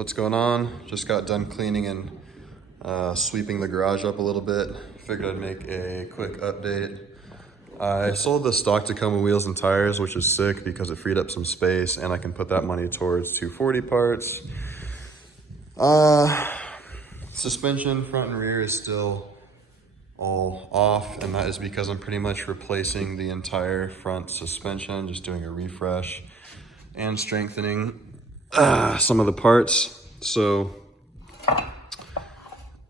What's going on? Just got done cleaning and sweeping the garage up a little bit. Figured I'd make a quick update. I sold the stock Tacoma wheels and tires, which is sick because it freed up some space and I can put that money towards 240 parts. Suspension front and rear is still all off, and that is because I'm pretty much replacing the entire front suspension, just doing a refresh and strengthening some of the parts. So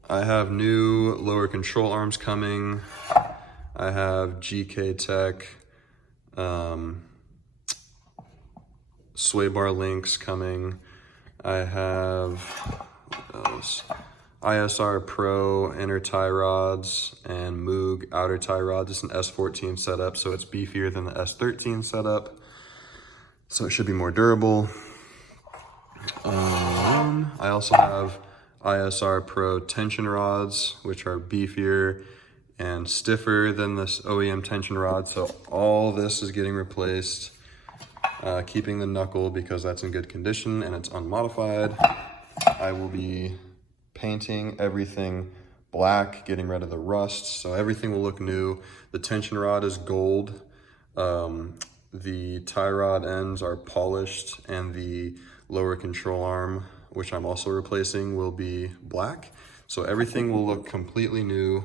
I have new lower control arms coming. I have GK Tech sway bar links coming. I have what else? ISR Pro inner tie rods and Moog outer tie rods. It's an S14 setup, so it's beefier than the S13 setup. So it should be more durable. I also have ISR Pro tension rods, which are beefier and stiffer than this OEM tension rod. So all this is getting replaced, keeping the knuckle because that's in good condition and it's unmodified. I will be painting everything black, getting rid of the rust, so everything will look new. The tension rod is gold. The tie rod ends are polished, and the lower control arm, which I'm also replacing, will be black. So everything will look completely new.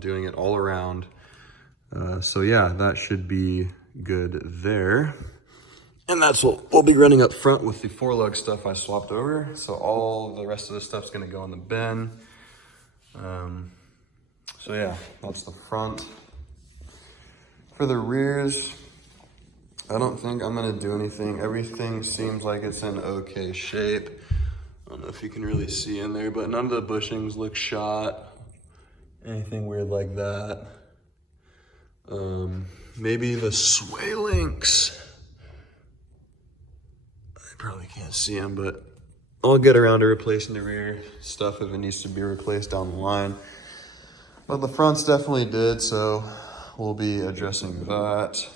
Doing it all around. So yeah, that should be good there. And that's what we'll be running up front with the 4-lug stuff I swapped over. So all the rest of this stuff's gonna go in the bin. So yeah, that's the front. For the rears, I don't think I'm gonna do anything. Everything seems like it's in okay shape. I don't know if you can really see in there, but none of the bushings look shot. Anything weird like that. Maybe the sway links. Probably can't see them, but I'll get around to replacing the rear stuff if it needs to be replaced down the line. But the fronts definitely did, so we'll be addressing that.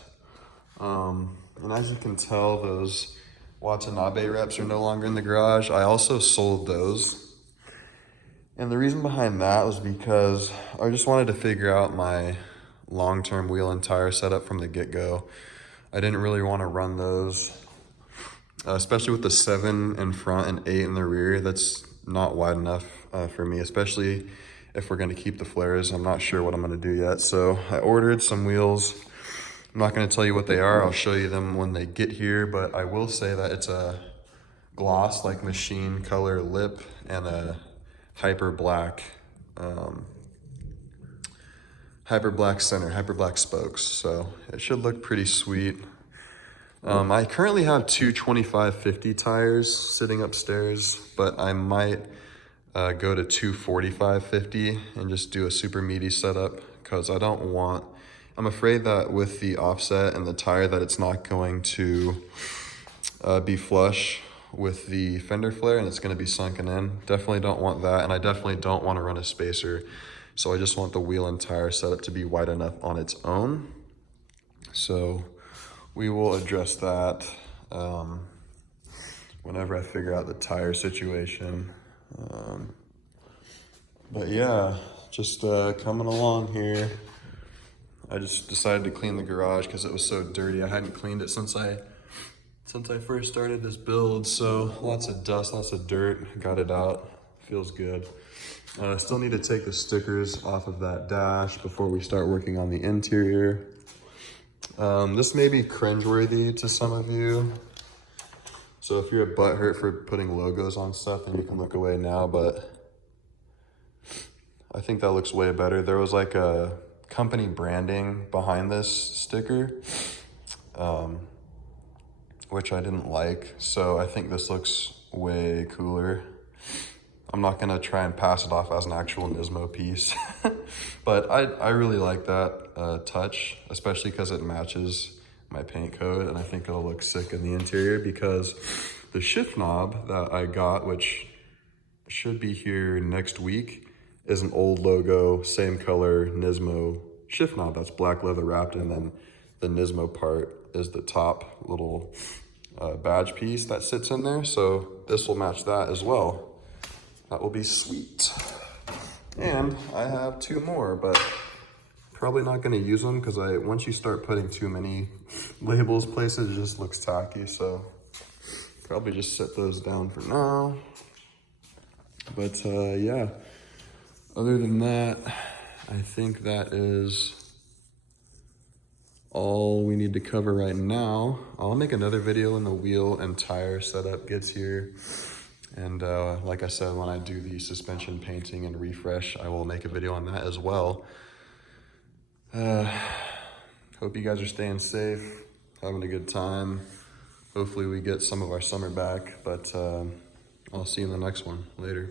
And as you can tell, those Watanabe reps are no longer in the garage. I also sold those. And the reason behind that was because I just wanted to figure out my long-term wheel and tire setup from the get-go. I didn't really want to run those. Especially with the 7 in front and 8 in the rear, that's not wide enough for me, especially if we're gonna keep the flares. I'm not sure what I'm gonna do yet. So I ordered some wheels. I'm not gonna tell you what they are. I'll show you them when they get here, but I will say that it's a gloss, like machine color lip, and a hyper black center, hyper black spokes. So it should look pretty sweet. I currently have two 25/50 tires sitting upstairs, but I might go to two 45/50 and just do a super meaty setup because I'm afraid that with the offset and the tire that it's not going to be flush with the fender flare and it's going to be sunken in. Definitely don't want that, and I definitely don't want to run a spacer. So I just want the wheel and tire setup to be wide enough on its own. So we will address that whenever I figure out the tire situation. But yeah, just coming along here. I just decided to clean the garage because it was so dirty. I hadn't cleaned it since I first started this build. So lots of dust, lots of dirt, got it out. Feels good. I still need to take the stickers off of that dash before we start working on the interior. This may be cringeworthy to some of you. So if you're a butthurt for putting logos on stuff, then you can look away now, but I think that looks way better. There was like a company branding behind this sticker, which I didn't like. So I think this looks way cooler. I'm not gonna try and pass it off as an actual Nismo piece, but I really like that touch, especially because it matches my paint code, and I think it'll look sick in the interior because the shift knob that I got, which should be here next week, is an old logo, same color Nismo shift knob that's black leather wrapped, and then the Nismo part is the top little badge piece that sits in there. So this will match that as well. That will be sweet. And I have 2 more, but probably not gonna use them because once you start putting too many labels places, it just looks tacky. So probably just set those down for now. But yeah, other than that, I think that is all we need to cover right now. I'll make another video when the wheel and tire setup gets here. And like I said, when I do the suspension painting and refresh, I will make a video on that as well. Hope you guys are staying safe, having a good time. Hopefully we get some of our summer back, but I'll see you in the next one. Later.